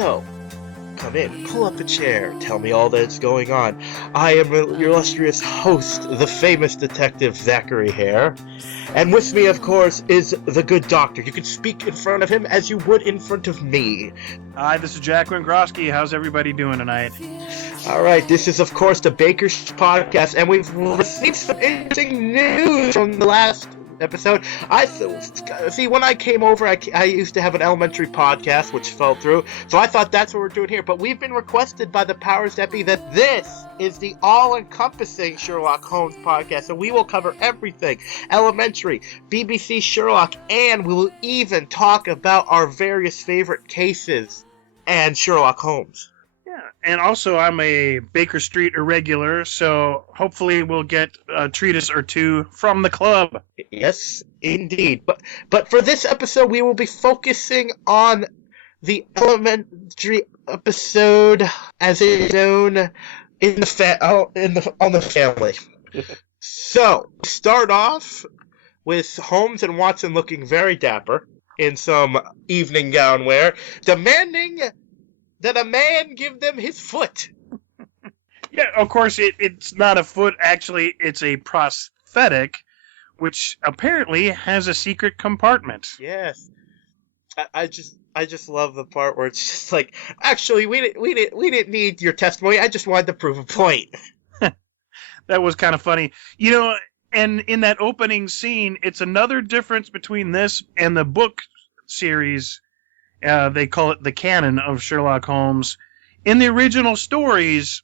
Hello. Come in, pull up a chair, tell me all that's going on. I am your illustrious host, the famous detective Zachary Hare. And with me, of course, is the good doctor. You can speak in front of him as you would in front of me. Hi, this is Jack Wingrosky. How's everybody doing tonight? All right, this is, of course, the Baker's Podcast, and we've received some interesting news from the last episode. See, when I came over, I used to have an elementary podcast, which fell through, so I thought that's what we're doing here. But we've been requested by the powers that be that this is the all-encompassing Sherlock Holmes podcast, so we will cover everything. Elementary, BBC Sherlock, and we will even talk about our various favorite cases and Sherlock Holmes. Yeah, and also I'm a Baker Street irregular, so hopefully we'll get a treatise or two from the club. Yes, indeed. But for this episode, we will be focusing on the elementary episode as it is known on the family. So, start off with Holmes and Watson looking very dapper in some evening gown wear, demanding that a man give them his foot. Yeah, of course, it's not a foot. Actually, it's a prosthetic, which apparently has a secret compartment. Yes. I just love the part where it's just like, actually, we didn't need your testimony. I just wanted to prove a point. That was kind of funny. You know, and in that opening scene, it's another difference between this and the book series. They call it the canon of Sherlock Holmes. In the original stories,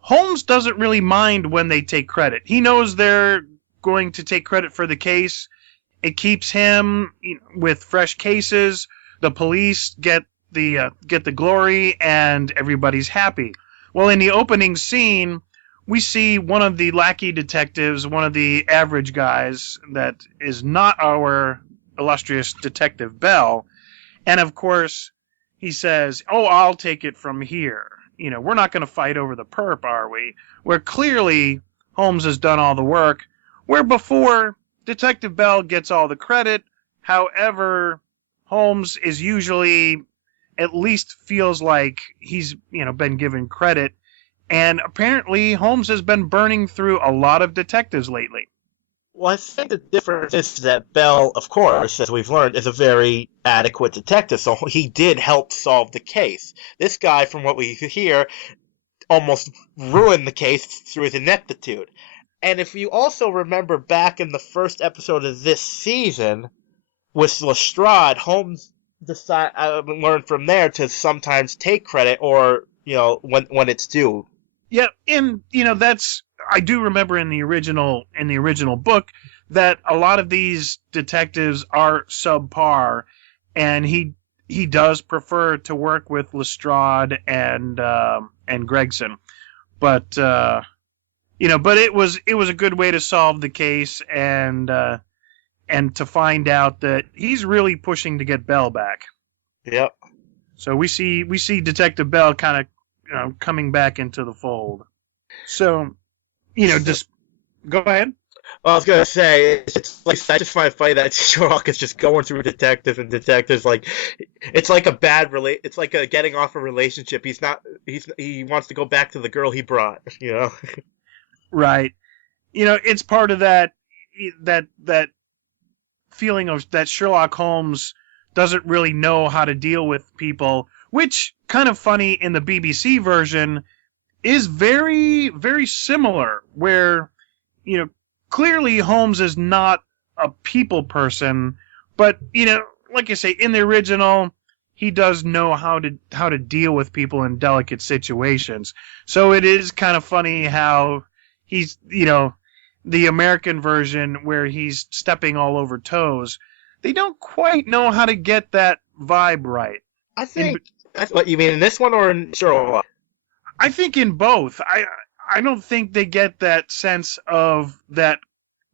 Holmes doesn't really mind when they take credit. He knows they're going to take credit for the case. It keeps him with fresh cases. The police get the glory, and everybody's happy. Well, in the opening scene, we see one of the lackey detectives, one of the average guys that is not our illustrious Detective Bell. And, of course, he says, "Oh, I'll take it from here. You know, we're not going to fight over the perp, are we?" Where clearly Holmes has done all the work, where before Detective Bell gets all the credit. However, Holmes is usually at least feels like he's, been given credit. And apparently Holmes has been burning through a lot of detectives lately. Well, I think the difference is that Bell, of course, as we've learned, is a very adequate detective, so he did help solve the case. This guy, from what we hear, almost ruined the case through his ineptitude. And if you also remember back in the first episode of this season, with Lestrade, Holmes learned from there to sometimes take credit or, when it's due. Yeah, and, I do remember in the original book that a lot of these detectives are subpar, and he does prefer to work with Lestrade and Gregson, but but it was a good way to solve the case and to find out that he's really pushing to get Bell back. Yep. So we see Detective Bell kind of coming back into the fold. So. Just go ahead. Well, I was gonna say, it's like I just find it funny that Sherlock is just going through detectives and detectives like it's like it's like a getting off a relationship. He wants to go back to the girl he brought. Right. It's part of that feeling of that Sherlock Holmes doesn't really know how to deal with people, which kind of funny in the BBC version. Is very, very similar, where, clearly Holmes is not a people person, but, like I say, in the original, he does know how to deal with people in delicate situations. So it is kind of funny how he's, the American version where he's stepping all over toes. They don't quite know how to get that vibe right. I think that's what you mean in this one or in Sherlock? I think in both. I don't think they get that sense of that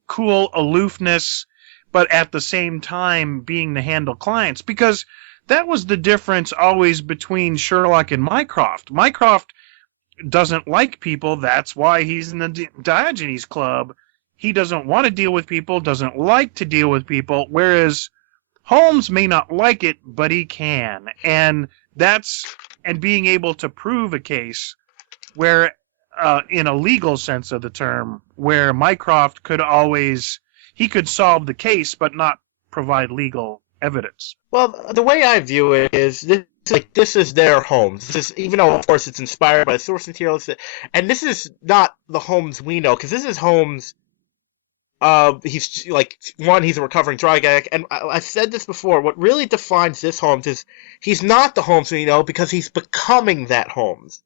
cool aloofness, but at the same time being to handle clients, because that was the difference always between Sherlock and Mycroft. Mycroft doesn't like people. That's why he's in the Diogenes Club. He doesn't want to deal with people, doesn't like to deal with people, whereas Holmes may not like it, but he can. And that's and being able to prove a case where, in a legal sense of the term, where Mycroft he could solve the case but not provide legal evidence. Well, the way I view it is this is their Holmes. This is, even though of course it's inspired by the source material, and this is not the Holmes we know, because this is Holmes. He's he's a recovering drug addict, and I've said this before. What really defines this Holmes is he's not the Holmes we know because he's becoming that Holmes.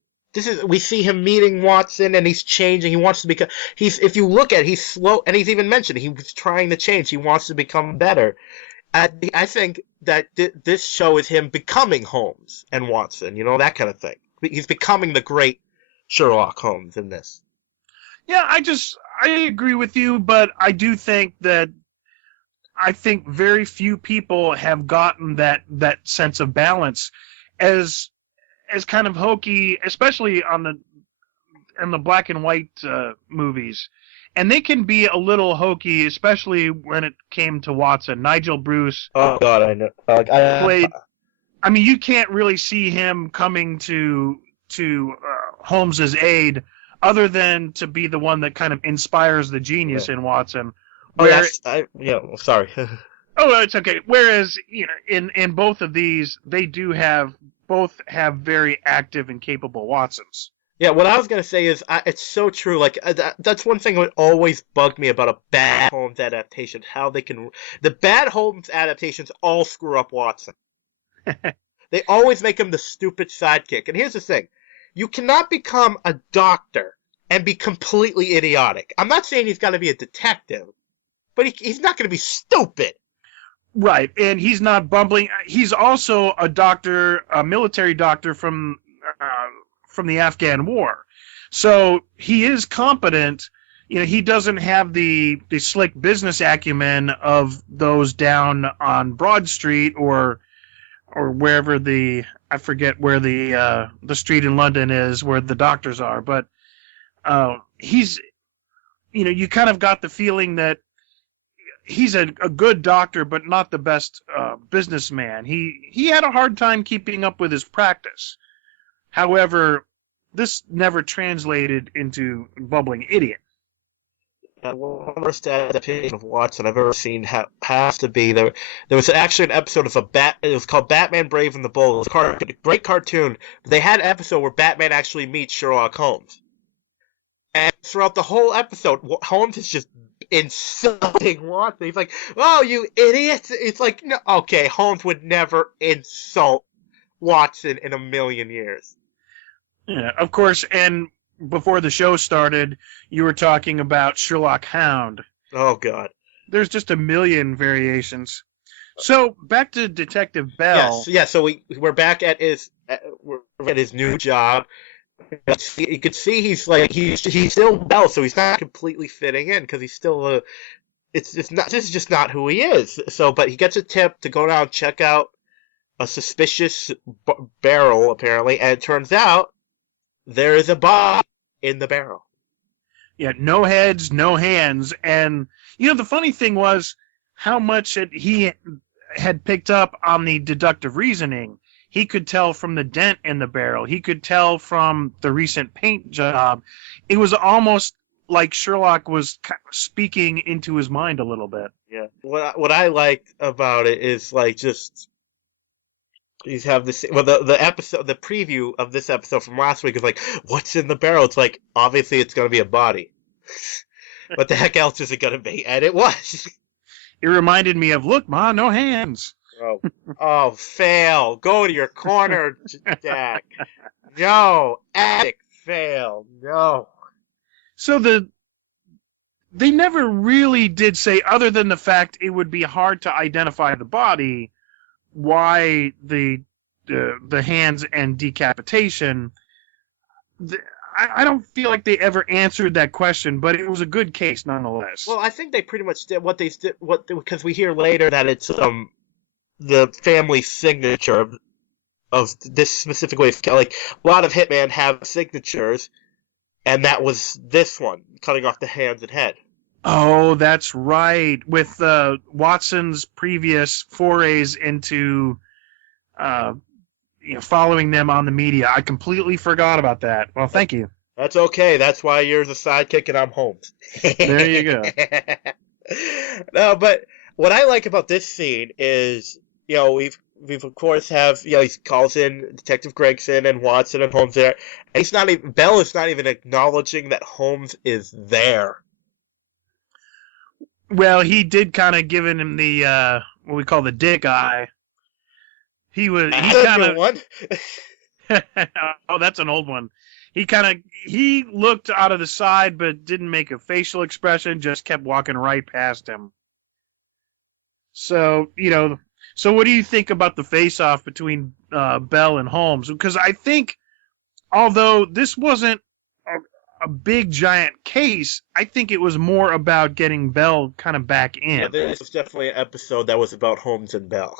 We see him meeting Watson, and he's changing. He wants to become. If you look at it, he's slow, and he's even mentioned he was trying to change. He wants to become better. I think that this show is him becoming Holmes and Watson. That kind of thing. He's becoming the great Sherlock Holmes in this. Yeah, I agree with you, but I do think that very few people have gotten that sense of balance as kind of hokey, especially in the black and white movies. And they can be a little hokey, especially when it came to Watson. Nigel Bruce. Oh God, I know. Played. I mean, you can't really see him coming to Holmes's aid, other than to be the one that kind of inspires the genius in Watson. Sorry. Oh, it's okay. Whereas, in both of these, they both have very active and capable Watsons. Yeah, what I was going to say is, it's so true. That's one thing that always bugged me about a bad Holmes adaptation, the bad Holmes adaptations all screw up Watson. They always make him the stupid sidekick. And here's the thing. You cannot become a doctor and be completely idiotic. I'm not saying he's got to be a detective, but he's not going to be stupid. Right, and he's not bumbling. He's also a doctor, a military doctor from the Afghan War. So he is competent. He doesn't have the slick business acumen of those down on Broad Street or wherever I forget where the street in London is where the doctors are, but he's, you kind of got the feeling that he's a good doctor, but not the best businessman. He had a hard time keeping up with his practice. However, this never translated into bumbling idiot. One of the worst adaptation of Watson I've ever seen has to be there was actually an episode of it was called Batman Brave and the Bold. It was a great cartoon. They had an episode where Batman actually meets Sherlock Holmes. And throughout the whole episode, Holmes is just insulting Watson. He's like, "Oh, you idiot!" It's like, no, okay, Holmes would never insult Watson in a million years. Yeah, of course, and before the show started, you were talking about Sherlock Hound. Oh, God. There's just a million variations. So, back to Detective Bell. Yes, so we're back at his new job. You could see he's still Bell, so he's not completely fitting in, because he's still this is just not who he is. So, but he gets a tip to go down and check out a suspicious barrel, apparently, and it turns out there is a body in the barrel. Yeah, no heads, no hands. And, the funny thing was how much he had picked up on the deductive reasoning. He could tell from the dent in the barrel. He could tell from the recent paint job. It was almost like Sherlock was speaking into his mind a little bit. Yeah. What I liked about it is, just... These have this. Well, the episode, the preview of this episode from last week is like, what's in the barrel? It's like, obviously it's going to be a body. What the heck else is it going to be? And it was. It reminded me of, look, Ma, no hands. Oh, fail. Go to your corner, Jack. No. Epic fail. No. So they never really did say, other than the fact it would be hard to identify the body, why the hands and decapitation. I don't feel like they ever answered that question, but it was a good case nonetheless. Well, I think they pretty much did because we hear later that it's the family signature of this specific way. Like, a lot of hitmen have signatures, and that was this one, cutting off the hands and head. Oh, that's right. With Watson's previous forays into, following them on the media. I completely forgot about that. Well, thank you. That's okay. That's why you're the sidekick and I'm Holmes. There you go. No, but what I like about this scene is, we've of course have, he calls in Detective Gregson and Watson and Holmes there, and Bell is not even acknowledging that Holmes is there. Well, he did kind of give him the what we call the dick eye. He kind of one. Oh, that's an old one. He looked out of the side, but didn't make a facial expression. Just kept walking right past him. So so what do you think about the face-off between Bell and Holmes? Because I think, although this wasn't a big giant case, I think it was more about getting Bell kind of back in. Yeah, this was definitely an episode that was about Holmes and Bell.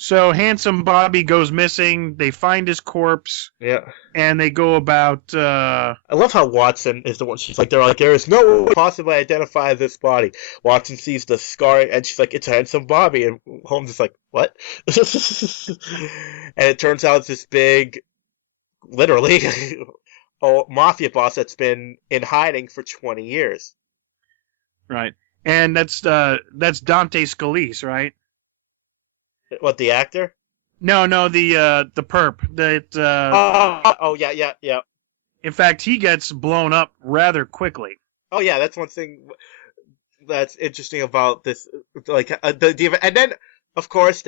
So Handsome Bobby goes missing. They find his corpse. Yeah. And they go about. I love how Watson is the one. They're like, there is no way to possibly identify this body. Watson sees the scar, and she's like, it's Handsome Bobby. And Holmes is like, what? And it turns out it's this big, literally, mafia boss that's been in hiding for 20 years. Right. And that's Dante Scalise, right? What, the actor? No, the perp. Yeah. In fact, he gets blown up rather quickly. Oh yeah, that's one thing that's interesting about this. Like and then of course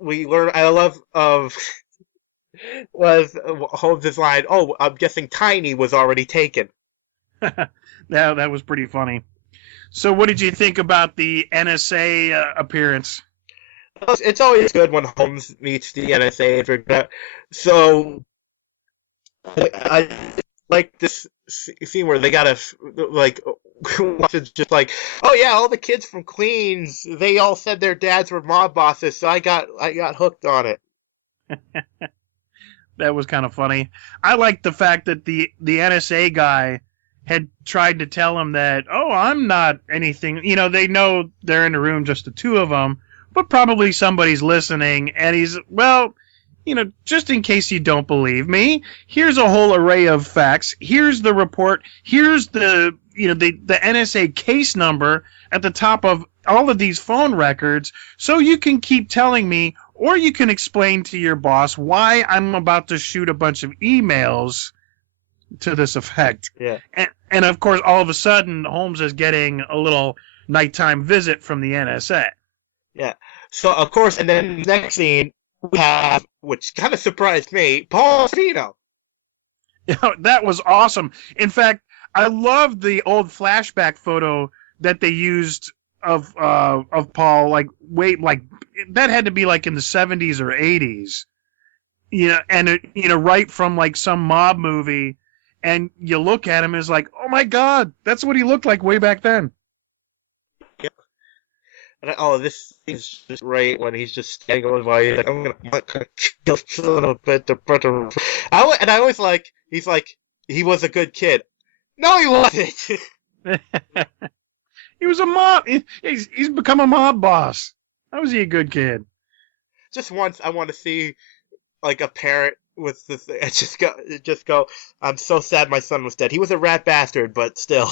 we learn. I love was Holmes' line. Oh, I'm guessing Tiny was already taken. That was pretty funny. So, what did you think about the NSA appearance? It's always good when Holmes meets the NSA. So, I like this scene where they gotta, like, it's just like, oh yeah, all the kids from Queens, they all said their dads were mob bosses, so I got hooked on it. That was kind of funny. I liked the fact that the NSA guy had tried to tell him that, oh, I'm not anything. They know they're in the room, just the two of them. But probably somebody's listening, and he's, well, just in case you don't believe me, here's a whole array of facts. Here's the report. Here's the NSA case number at the top of all of these phone records, so you can keep telling me, or you can explain to your boss why I'm about to shoot a bunch of emails to this effect. Yeah. And of course, all of a sudden, Holmes is getting a little nighttime visit from the NSA. Yeah. So, of course, and then the next scene, we have, which kind of surprised me, Paul Fino. That was awesome. In fact, I love the old flashback photo that they used of Paul, that had to be like in the 70s or 80s. Right from like some mob movie, and you look at him and it's like, oh my God, that's what he looked like way back then. And this is just right when he's just standing over by. He's like, I'm gonna kill son of a bitch. And I always he's like, he was a good kid. No, he wasn't. He was a mob. He's become a mob boss. How was he a good kid? Just once, I want to see like a parent with this. Just go. I'm so sad my son was dead. He was a rat bastard, but still.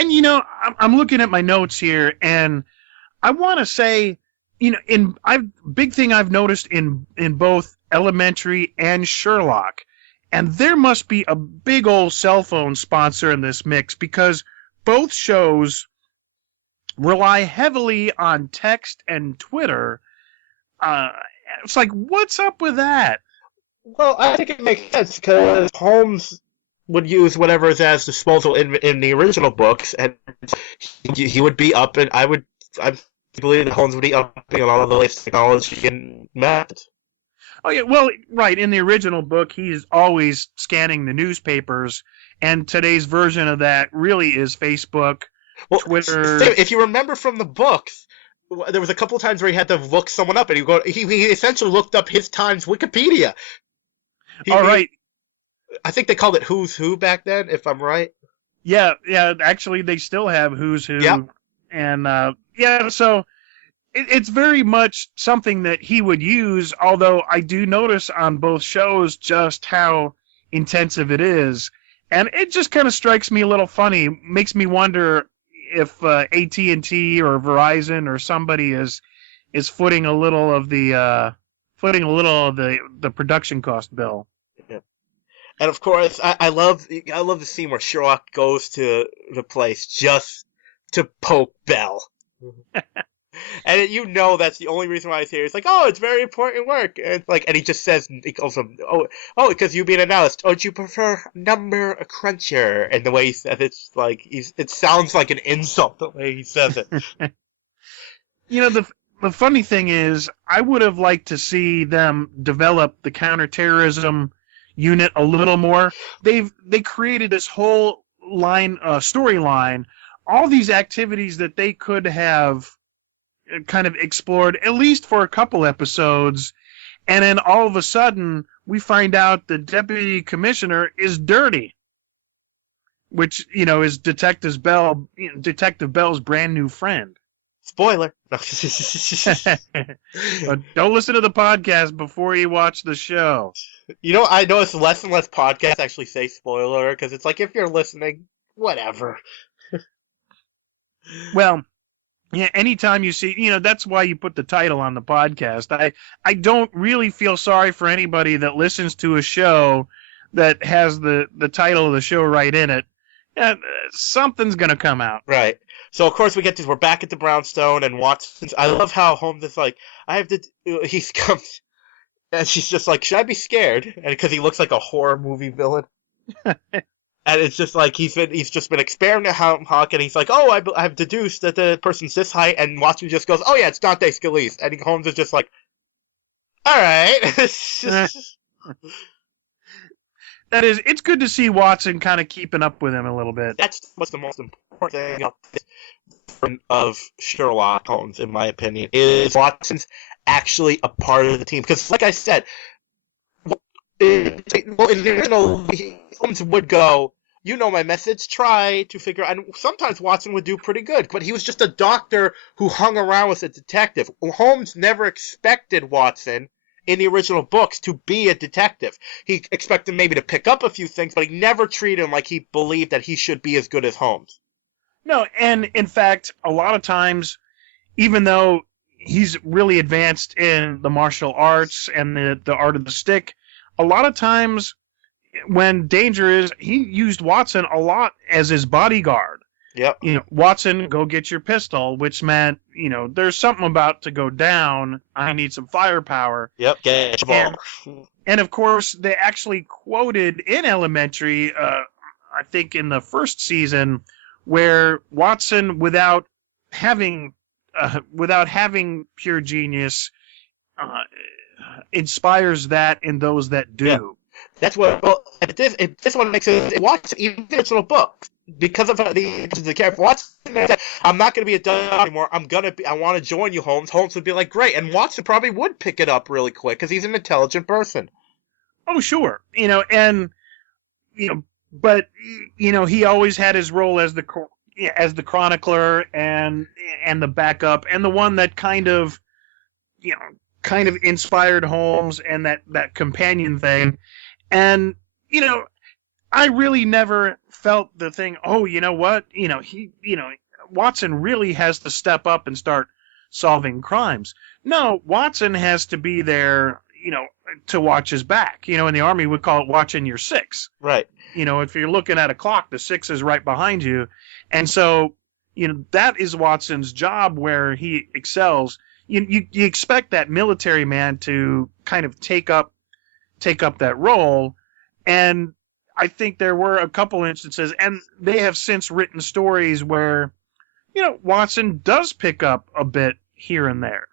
And I'm looking at my notes here, and I want to say, big thing I've noticed in both Elementary and Sherlock, and there must be a big old cell phone sponsor in this mix, because both shows rely heavily on text and Twitter. It's like, what's up with that? Well, I think it makes sense because Holmes would use whatever is at his disposal in the original books, and he would be up, and I believe that Holmes would be up on all of the latest technology and methods. Oh yeah, well, right, in the original book, he's always scanning the newspapers, and today's version of that really is Facebook, Twitter. If you remember from the books, there was a couple of times where he had to look someone up, and he essentially looked up his Times Wikipedia. Right. I think they called it Who's Who back then, if I'm right. Yeah. Actually, they still have Who's Who. Yep. And so it's very much something that he would use, although I do notice on both shows just how intensive it is. And it just kind of strikes me a little funny, makes me wonder if AT&T or Verizon or somebody is footing a little of the production cost bill. Yeah. And of course, I love the scene where Sherlock goes to the place just to poke Bell. And you know that's the only reason why he's here. It's like, oh, it's very important work. And it's like, and he just says, he calls him, oh, because you being an analyst. Oh, do you prefer number cruncher? And the way he says it's like, it sounds like an insult the way he says it. The funny thing is, I would have liked to see them develop the counterterrorism unit a little more. They created this whole storyline, all these activities that they could have kind of explored at least for a couple episodes, and then all of a sudden we find out the deputy commissioner is dirty, which is Detective Bell's brand new friend. Spoiler. Don't listen to the podcast before you watch the show. I notice less and less podcasts actually say spoiler, because it's like, if you're listening, whatever. Well, yeah, anytime you see, that's why you put the title on the podcast. I don't really feel sorry for anybody that listens to a show that has the title of the show right in it. Something's going to come out. Right. So, of course, we're back at the Brownstone, and Watson's, I love how Holmes is like, he comes, and she's just like, should I be scared? And because he looks like a horror movie villain. And it's just like he's just been experimenting with Hawk, and he's like, oh, I've deduced that the person's this height, and Watson just goes, oh yeah, it's Dante Scalise, and Holmes is just like, all right. That is, it's good to see Watson kind of keeping up with him a little bit. That's what's the most important thing of Sherlock Holmes, in my opinion, is Watson's actually a part of the team. Because, like I said, in the original, Holmes would go, my methods, try to figure out, and sometimes Watson would do pretty good, but he was just a doctor who hung around with a detective. Holmes never expected Watson, in the original books, to be a detective. He expected maybe to pick up a few things, but he never treated him like he believed that he should be as good as Holmes. No, and in fact, a lot of times, even though he's really advanced in the martial arts and the art of the stick, a lot of times when danger is, he used Watson a lot as his bodyguard. Yep. Watson, go get your pistol, which meant, there's something about to go down. I need some firepower. Yep, get your ball. And of course, they actually quoted in Elementary, I think in the first season, where Watson, without having pure genius, inspires that in those that do. Yeah. That's what. Well, this one makes it. Watson, even the original book, because of the character Watson said, I'm not going to be a doctor anymore. I want to join you, Holmes. Holmes would be like, great, and Watson probably would pick it up really quick because he's an intelligent person. Oh, sure, but he always had his role as the chronicler and the backup and the one that kind of inspired Holmes and that companion thing. And, I really never felt the thing, oh, you know what? Watson really has to step up and start solving crimes. No, Watson has to be there, to watch his back. In the Army, we call it watching your six. Right. If you're looking at a clock, the six is right behind you. And so, that is Watson's job where he excels. You expect that military man to kind of take up that role, and I think there were a couple instances, and they have since written stories where, Watson does pick up a bit here and there.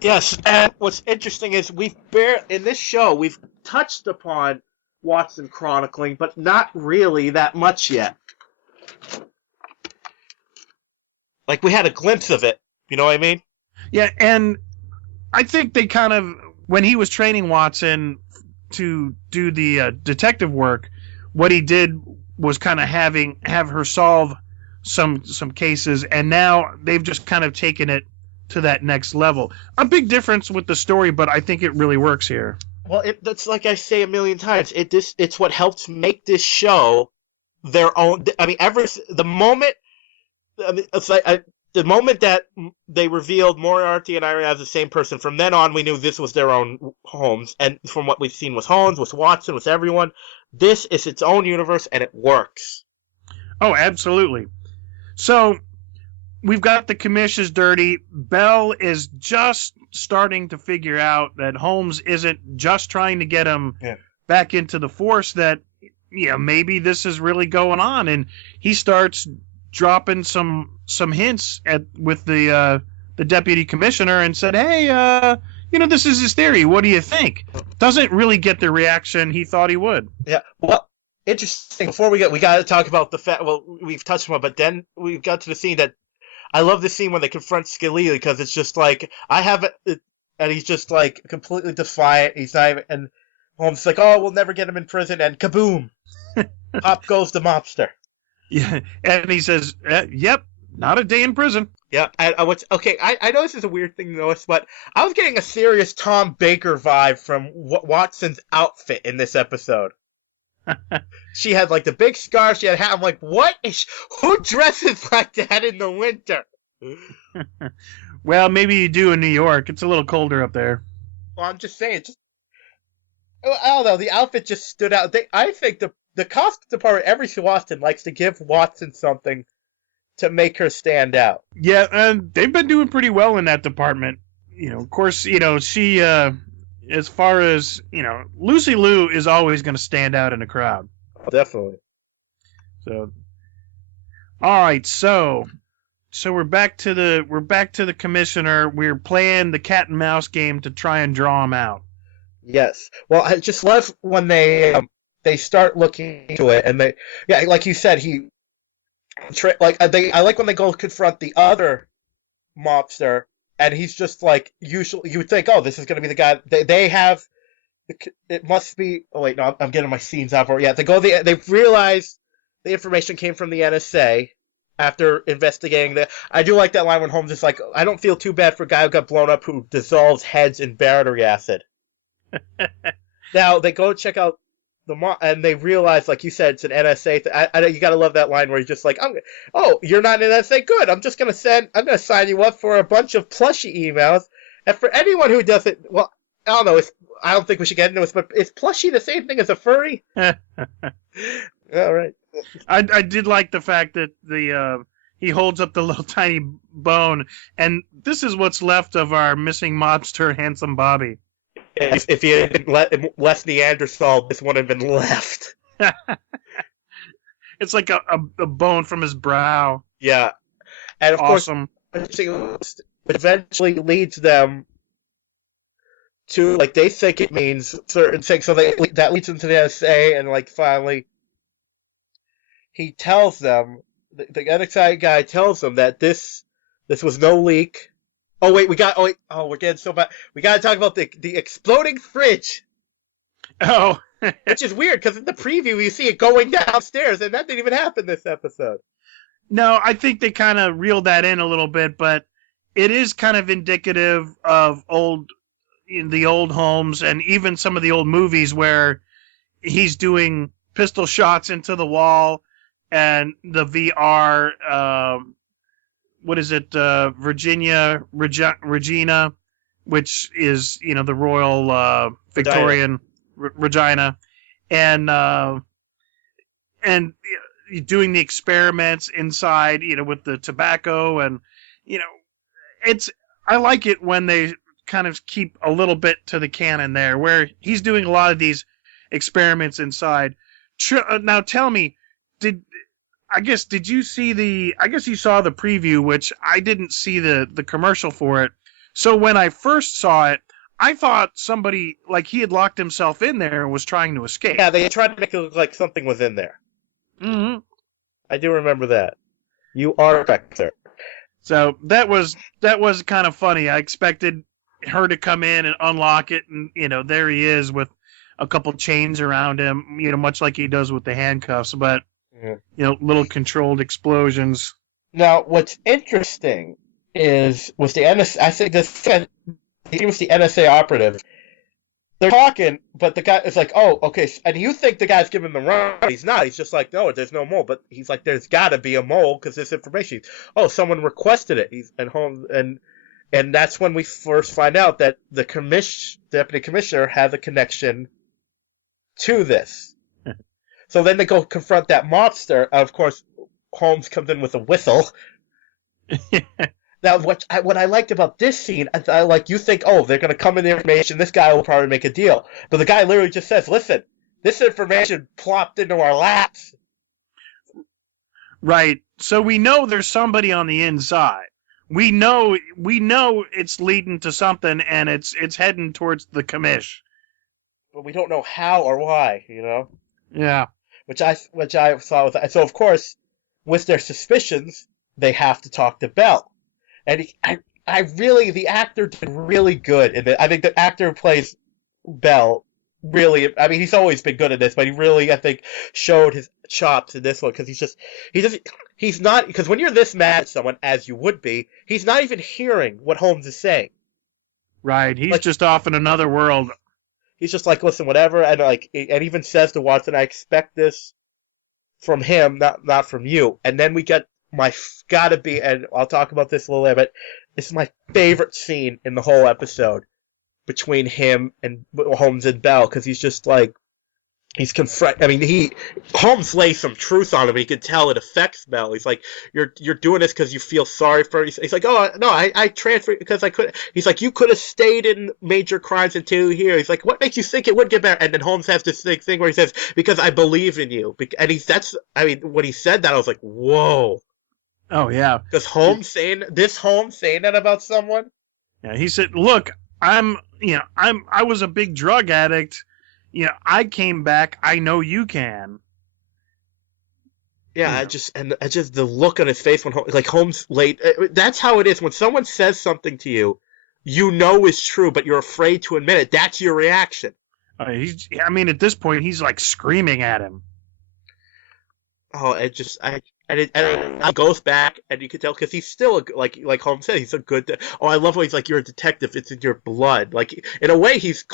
Yes, and what's interesting is in this show, we've touched upon Watson chronicling, but not really that much yet. Like, we had a glimpse of it, you know what I mean? Yeah, and I think they kind of, when he was training Watson to do the detective work, what he did was kind of have her solve some cases, and now they've just kind of taken it to that next level. A big difference with the story, but I think it really works here. Well, that's like I say a million times. It's what helps make this show their own. I mean, the moment, it's like the moment that they revealed Moriarty and Irene as the same person. From then on, we knew this was their own Holmes, and from what we've seen with Holmes, with Watson, with everyone, this is its own universe, and it works. Oh, absolutely. So we've got the commissions dirty. Bell is just starting to figure out that Holmes isn't just trying to get him back into the force, that maybe this is really going on, and he starts dropping some hints with the deputy commissioner and said, hey, this is his theory. What do you think? Doesn't really get the reaction he thought he would. Yeah, well, interesting. Before we got to talk about the fact, well, we've touched on it, but then we got to the scene that I love the scene when they confront Scalia, because it's just like, I have it, and he's just like completely defiant. He's not even, and Holmes is like, oh, we'll never get him in prison, and kaboom! Pop goes the mobster. Yeah, and he says, yep, not a day in prison. Yeah, I know this is a weird thing to notice, but I was getting a serious Tom Baker vibe from Watson's outfit in this episode. She had like the big scarf, she had a hat. I'm like, who dresses like that in the winter? Well, maybe you do in New York. It's a little colder up there. Well, I'm just saying, I don't know, the outfit just stood out. I think the costume department every so often likes to give Watson something to make her stand out. Yeah, and they've been doing pretty well in that department. Of course, she, as far as, Lucy Liu is always going to stand out in a crowd. Oh, definitely. So, all right, so we're back to the commissioner. We're playing the cat and mouse game to try and draw him out. Yes. Well, I just love when they start looking into it, and like you said, I like when they go confront the other mobster, and he's just like, usually you would think, oh, this is going to be the guy. They have, it must be. Oh wait, no, I'm getting my scenes out for it. Yeah, they realize the information came from the NSA after investigating that. I do like that line when Holmes is like, I don't feel too bad for a guy who got blown up who dissolves heads in battery acid. Now they go check out and they realize, like you said, it's an NSA. You gotta love that line where he's just like, "Oh, you're not an NSA? Good. I'm gonna sign you up for a bunch of plushie emails." And for anyone who doesn't, well, I don't know. I don't think we should get into this, but is plushie the same thing as a furry? All right. I did like the fact that he holds up the little tiny bone, and this is what's left of our missing mobster, Handsome Bobby. If he had been less Neanderthal, this wouldn't have been left. It's like a bone from his brow. Yeah. And of awesome. Course, which eventually leads them to, like, they think it means certain things. So that leads them to the NSA, and, like, finally, he tells them, the NSA guy tells them that this was no leak. Oh wait, we're getting so bad. We got to talk about the exploding fridge. Oh, which is weird because in the preview you see it going downstairs, and that didn't even happen this episode. No, I think they kind of reeled that in a little bit, but it is kind of indicative of the old Holmes and even some of the old movies where he's doing pistol shots into the wall and the VR. What is it? Regina, which is, the Royal Victorian Regina, and doing the experiments inside, with the tobacco, and I like it when they kind of keep a little bit to the canon there, where he's doing a lot of these experiments inside. Now tell me, did you see I guess you saw the preview, which I didn't see the commercial for it. So when I first saw it, I thought somebody, like, he had locked himself in there and was trying to escape. Yeah, they tried to make it look like something was in there. Mm-hmm. I do remember that. You are correct, sir. So that was kind of funny. I expected her to come in and unlock it, and, there he is with a couple chains around him, much like he does with the handcuffs, but little controlled explosions. Now, what's interesting was the NSA. I think he was the NSA operative. They're talking, but the guy is like, "Oh, okay," and you think the guy's giving them run. He's not. He's just like, "No, there's no mole." But he's like, "There's got to be a mole because this information." Oh, someone requested it. He's at home, and that's when we first find out that the deputy commissioner has a connection to this. So then they go confront that mobster. Of course, Holmes comes in with a whistle. Now, what I liked about this scene, I like, you think, oh, they're going to come in the information, this guy will probably make a deal. But the guy literally just says, listen, this information plopped into our laps. Right. So we know there's somebody on the inside. We know it's leading to something, and it's heading towards the commish. But we don't know how or why, Yeah. Which I thought was, so of course, with their suspicions, they have to talk to Bell. And the actor did really good in it. I think the actor who plays Bell really, I mean, he's always been good at this, but he really, I think, showed his chops in this one because he's not, because when you're this mad at someone, as you would be, he's not even hearing what Holmes is saying. Right. He's just off in another world. He's just like, listen, whatever, and even says to Watson, I expect this from him, not from you. And then we get gotta be, and I'll talk about this a little later, but this is my favorite scene in the whole episode between him and Holmes and Bell, because he's just like, he's I mean, Holmes lays some truth on him, and you can tell it affects Bell. He's like, you're doing this because you feel sorry for him. He's like, oh, no, I transferred because I could. He's like, you could have stayed in major crimes until here. He's like, what makes you think it would get better? And then Holmes has this thing where he says, because I believe in you. And when he said that, I was like, whoa. Oh, yeah. Because Holmes saying that about someone? Yeah, he said, look, I was a big drug addict. I came back. I know you can. Yeah, just the look on his face when Holmes that's how it is when someone says something to you, is true, but you're afraid to admit it. That's your reaction. At this point, he's like screaming at him. Oh, it goes back, and you can tell because he's still like Holmes said, he's a good. Oh, I love when he's like, you're a detective. It's in your blood. Like in a way, he's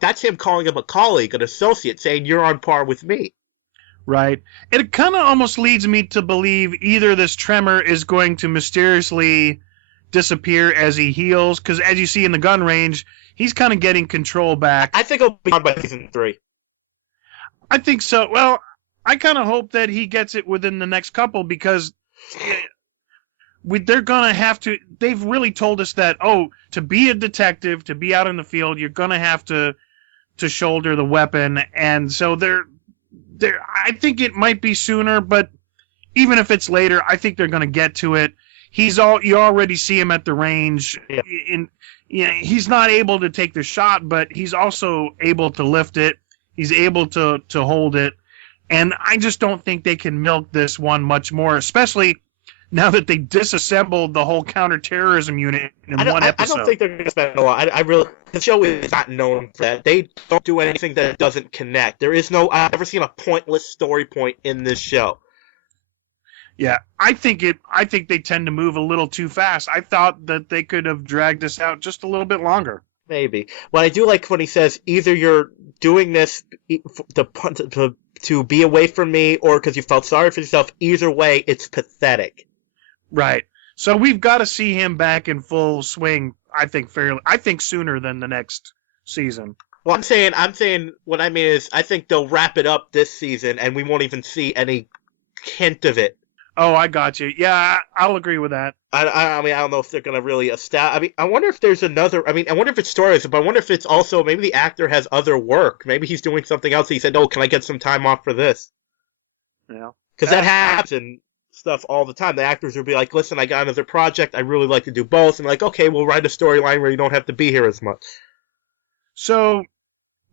that's him calling him a colleague, an associate, saying you're on par with me. Right. It kind of almost leads me to believe either this tremor is going to mysteriously disappear as he heals, because as you see in the gun range, he's kind of getting control back. I think it'll be on by season 3. I think so. Well, I kind of hope that he gets it within the next couple, because they're going to have to. They've really told us that, to be a detective, to be out in the field, you're going to have to shoulder the weapon. And so I think it might be sooner, but even if it's later, I think they're going to get to it. You already see him at the range. Yeah. He's not able to take the shot, but he's also able to lift it. He's able to hold it. And I just don't think they can milk this one much more, especially now that they disassembled the whole counterterrorism unit in one episode. I don't think they're going to spend a lot. The show is not known for that. They don't do anything that doesn't connect. I've never seen a pointless story point in this show. Yeah, I think they tend to move a little too fast. I thought that they could have dragged this out just a little bit longer. Maybe. But I do like when he says, either you're doing this to be away from me or because you felt sorry for yourself. Either way, it's pathetic. Right. So we've got to see him back in full swing, I think sooner than the next season. Well, I'm saying what I mean is I think they'll wrap it up this season and we won't even see any hint of it. Oh, I got you. Yeah, I'll agree with that. I mean, I don't know if they're going to really establish. I mean, I wonder if there's another. I mean, I wonder if it's stories, but I wonder if it's also maybe the actor has other work. Maybe he's doing something else. He said, "Oh, can I get some time off for this?" Yeah, because that happens and stuff all the time. The actors will be like, "Listen, I got another project. I really like to do both," and like, "Okay, we'll write a storyline where you don't have to be here as much." So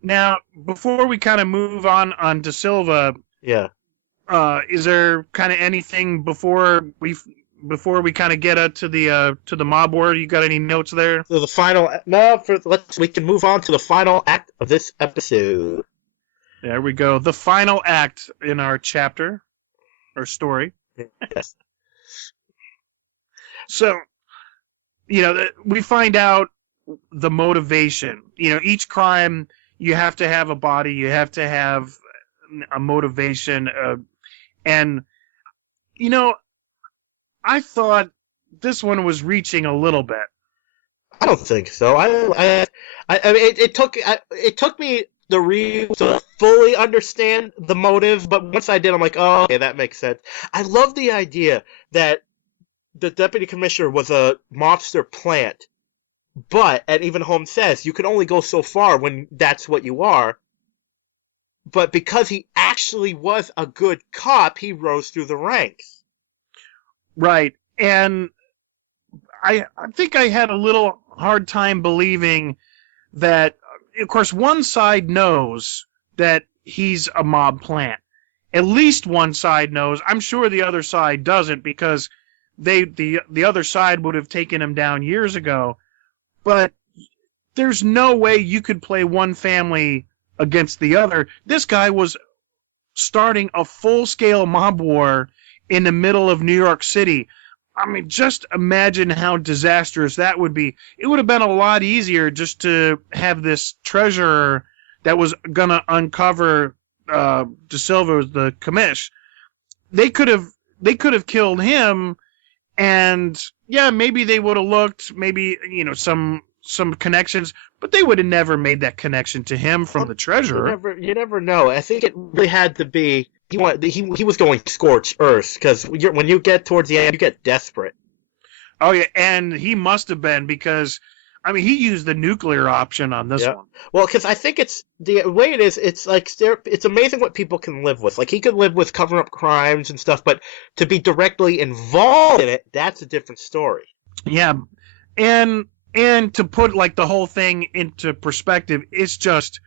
now, before we kind of move on De Silva, yeah. Is there kind of anything before we kind of get to the mob war? You got any notes there? So the final we can move on to the final act of this episode. There we go. The final act in our chapter. or story. Yes. So, we find out the motivation. Each crime, you have to have a body, you have to have a motivation, and I thought this one was reaching a little bit. I don't think so. I mean, it took me the real to fully understand the motive, but once I did, I'm like, oh, okay, that makes sense. I love the idea that the deputy commissioner was a monster plant, and even Holmes says you can only go so far when that's what you are. But because he actually was a good cop, he rose through the ranks. Right, and I think I had a little hard time believing that, of course, one side knows that he's a mob plant. At least one side knows. I'm sure the other side doesn't, because the other side would have taken him down years ago. But there's no way you could play one family against the other. This guy was starting a full-scale mob war in the middle of New York City. I mean, just imagine how disastrous that would be. It would have been a lot easier just to have this treasurer that was going to uncover De Silva, the commish. They could have killed him, and yeah, maybe they would have looked, maybe, some connections, but they would have never made that connection to him from the treasurer. You never know. I think it really had to be he was going scorched earth, because when you get towards the end, you get desperate. Oh yeah, and he must have been, because he used the nuclear option on this one. Well, because I think it's the way it is. It's like it's amazing what people can live with. Like, he could live with covering up crimes and stuff, but to be directly involved in it, that's a different story. Yeah, and to put like the whole thing into perspective, it's just,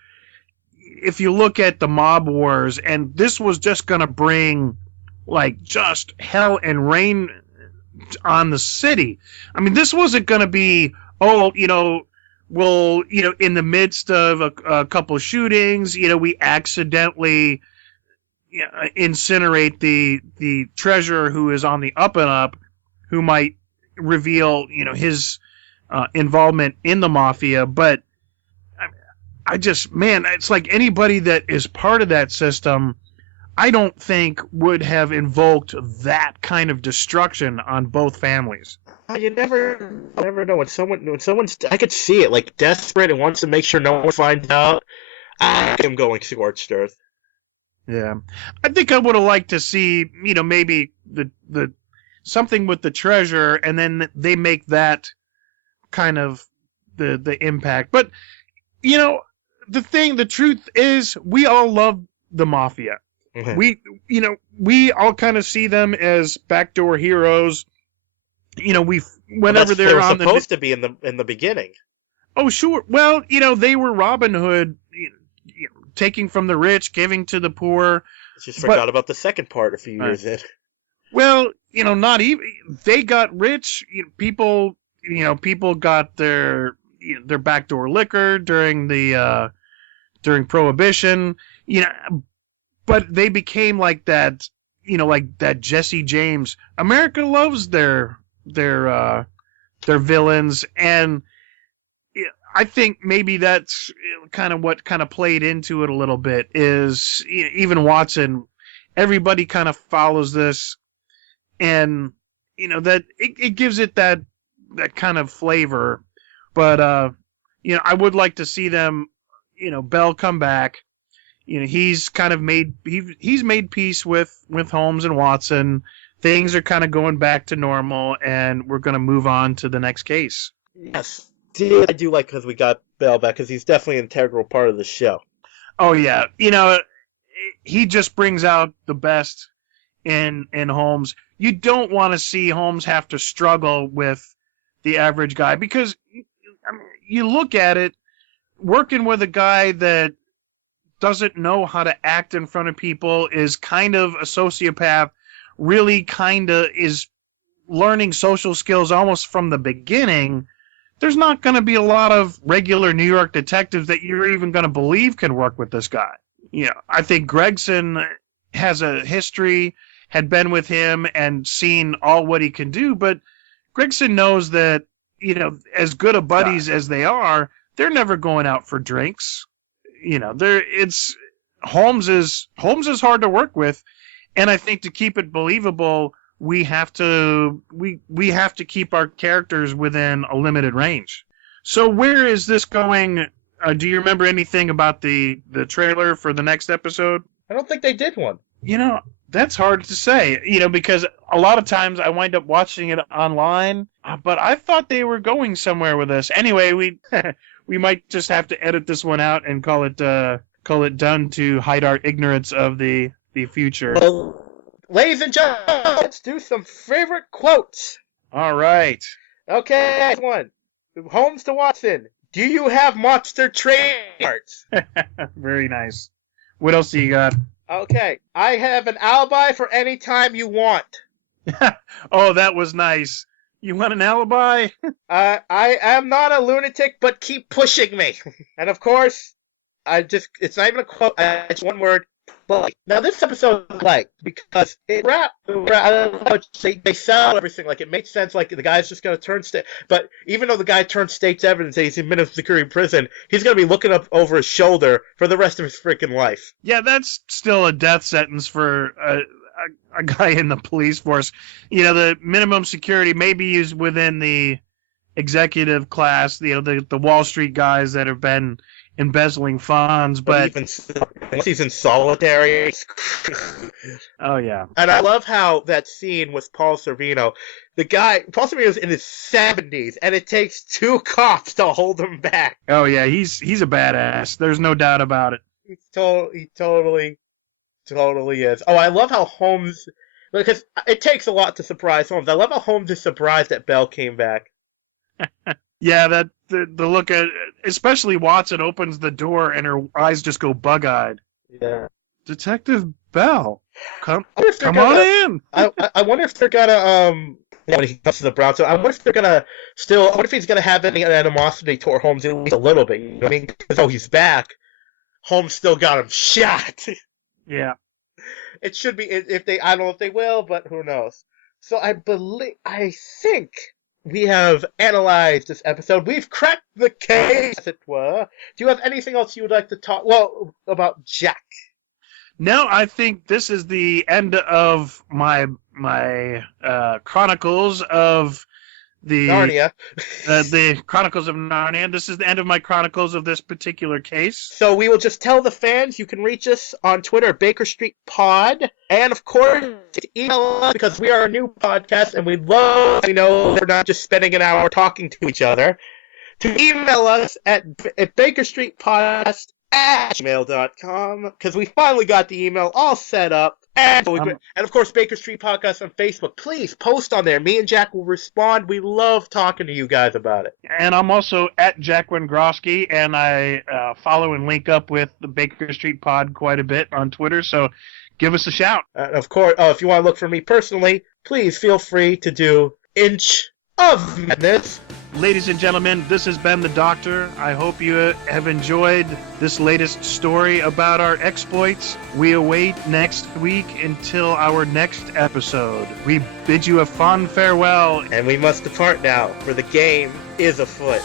if you look at the mob wars, and this was just going to bring like just hell and rain on the city. This wasn't going to be, in the midst of a couple of shootings, we accidentally incinerate the treasurer who is on the up and up, who might reveal, his involvement in the mafia. But it's like anybody that is part of that system, I don't think would have invoked that kind of destruction on both families. You never know when someone's. I could see it, like, desperate and wants to make sure no one finds out. I am going scorched earth. Yeah, I think I would have liked to see, maybe the something with the treasure, and then they make that kind of the impact. But the truth is, we all love the mafia. Mm-hmm. We all kind of see them as backdoor heroes. Whenever they're on supposed to be in the beginning. Oh, sure. Well, they were Robin Hood, taking from the rich, giving to the poor. Just forgot about the second part a few years in. Well, not even they got rich. People got their backdoor liquor during during Prohibition. But they became like that. Like that Jesse James. America loves their villains, and I think maybe that's kind of what kind of played into it a little bit. Is even Watson, everybody kind of follows this, and that it gives it that kind of flavor. But I would like to see them, Bell come back. He's kind of made peace with Holmes and Watson. Things are kind of going back to normal, and we're going to move on to the next case. Yes. I do like, because we got Bell back, because he's definitely an integral part of the show. Oh, yeah. He just brings out the best in Holmes. You don't want to see Holmes have to struggle with the average guy, because you look at it, working with a guy that doesn't know how to act in front of people, is kind of a sociopath, really kind of is learning social skills almost from the beginning. There's not going to be a lot of regular New York detectives that you're even going to believe can work with this guy. I think Gregson has a history, had been with him and seen all what he can do, but Gregson knows that, as good of buddies as they are, they're never going out for drinks. Holmes is hard to work with, and I think to keep it believable, we have to keep our characters within a limited range. So where is this going? Do you remember anything about the trailer for the next episode? I don't think they did one. That's hard to say, because a lot of times I wind up watching it online, but I thought they were going somewhere with this. Anyway, we we might just have to edit this one out and call it done to hide our ignorance of the future. Well, ladies and gentlemen, let's do some favorite quotes. All right. Okay, one. Holmes to Watson. Do you have monster train parts? Very nice. What else do you got? Okay. I have an alibi for any time you want. Oh, that was nice. You want an alibi? I am not a lunatic, but keep pushing me. And of course, it's not even a quote, it's one word. But now this episode I like because it they sell everything. Like it makes sense. Like the guy's just gonna turn state, but even though the guy turns state's evidence, he's in minimum security prison. He's gonna be looking up over his shoulder for the rest of his freaking life. Yeah, that's still a death sentence for a guy in the police force. The minimum security may be used within the executive class. The Wall Street guys that have been embezzling funds, but even unless he's in solitary. Oh yeah. And I love how that scene with Paul Sorvino, Paul Sorvino's in his 70s, and it takes 2 cops to hold him back. Oh yeah, he's a badass. There's no doubt about it. He totally is. Oh, I love how Holmes, because it takes a lot to surprise Holmes. I love how Holmes is surprised that Bell came back. Yeah, the look at, especially Watson opens the door and her eyes just go bug-eyed. Yeah. Detective Bell, come on in. I wonder if they're gonna when he comes to the Browns. So I wonder if they're gonna I wonder if he's gonna have any animosity toward Holmes at least a little bit. You know what I mean? Because he's back, Holmes still got him shot. Yeah. It should be if they. I don't know if they will, but who knows? So I think we have analyzed this episode. We've cracked the case, as it were. Do you have anything else you would like to talk about Jack? No, I think this is the end of my chronicles of the Narnia. The Chronicles of Narnia. This is the end of my chronicles of this particular case. So we will just tell the fans you can reach us on Twitter, Baker Street Pod, and of course email us because we are a new podcast and we'd love to know we're not just spending an hour talking to each other. To email us at bakerstreetpodcast@gmail.com because we finally got the email all set up. And of course, Baker Street Podcast on Facebook. Please post on there. Me and Jack will respond. We love talking to you guys about it. And I'm also at Jack Wengroski, and I follow and link up with the Baker Street Pod quite a bit on Twitter, so give us a shout. Of course, if you want to look for me personally, please feel free to do Inch of Madness. Ladies and gentlemen, this has been The Doctor. I hope you have enjoyed this latest story about our exploits. We await next week until our next episode. We bid you a fond farewell. And we must depart now, for the game is afoot.